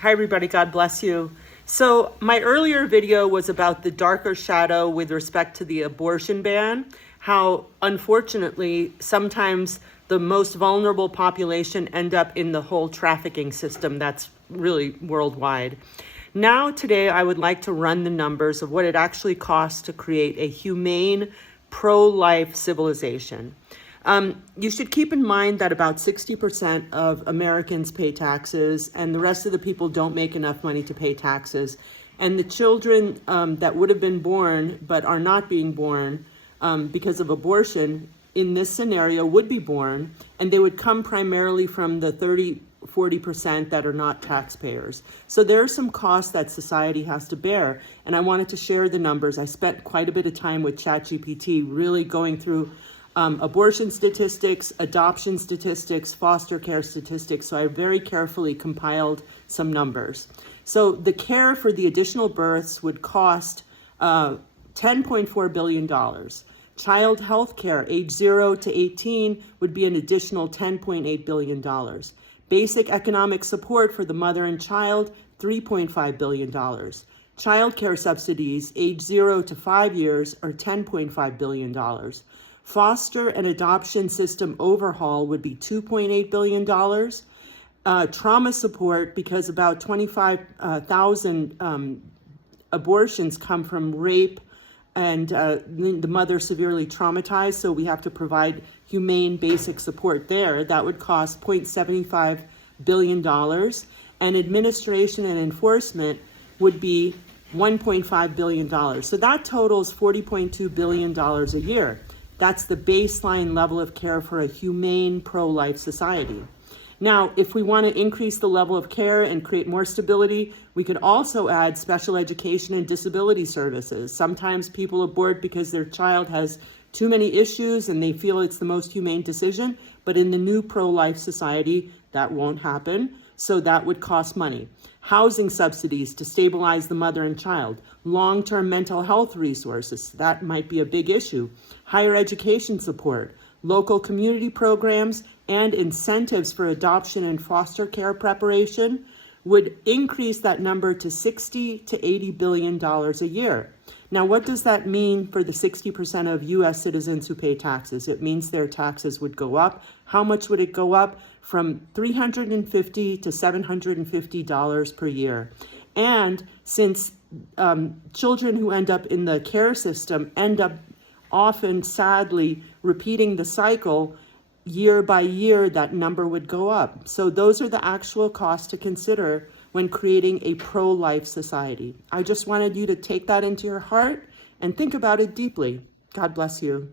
Hi, everybody. God bless you. So my earlier video was about the darker shadow with respect to the abortion ban, how unfortunately sometimes the most vulnerable population end up in the whole trafficking system that's really worldwide. Now, today, I would like to run the numbers of what it actually costs to create a humane, pro-life civilization. You should keep in mind that about 60% of Americans pay taxes, and the rest of the people don't make enough money to pay taxes. And the children that would have been born but are not being born because of abortion in this scenario would be born, and they would come primarily from the 40% that are not taxpayers. So there are some costs that society has to bear, and I wanted to share the numbers. I spent quite a bit of time with ChatGPT really going through abortion statistics, adoption statistics, foster care statistics. So I very carefully compiled some numbers. So the care for the additional births would cost $10.4 billion. Child health care, age 0 to 18, would be an additional $10.8 billion. Basic economic support for the mother and child, $3.5 billion. Child care subsidies, age 0 to 5 years, are $10.5 billion. Foster and adoption system overhaul would be $2.8 billion. Trauma support, because about 25,000 abortions come from rape and the mother severely traumatized, so we have to provide humane basic support there. That would cost $0.75 billion. And administration and enforcement would be $1.5 billion. So that totals $40.2 billion a year. That's the baseline level of care for a humane, pro-life society. Now, if we want to increase the level of care and create more stability, we could also add special education and disability services. Sometimes people abort because their child has too many issues and they feel it's the most humane decision, but in the new pro-life society, that won't happen. So that would cost money. Housing subsidies to stabilize the mother and child. Long-term mental health resources, that might be a big issue. Higher education support. Local community programs and incentives for adoption and foster care preparation would increase that number to $60 to $80 billion a year. Now, what does that mean for the 60% of U.S. citizens who pay taxes? It means their taxes would go up. How much would it go up? From $350 to $750 per year. And since children who end up in the care system end up often, sadly, repeating the cycle, year by year, that number would go up. So those are the actual costs to consider when creating a pro-life society. I just wanted you to take that into your heart and think about it deeply. God bless you.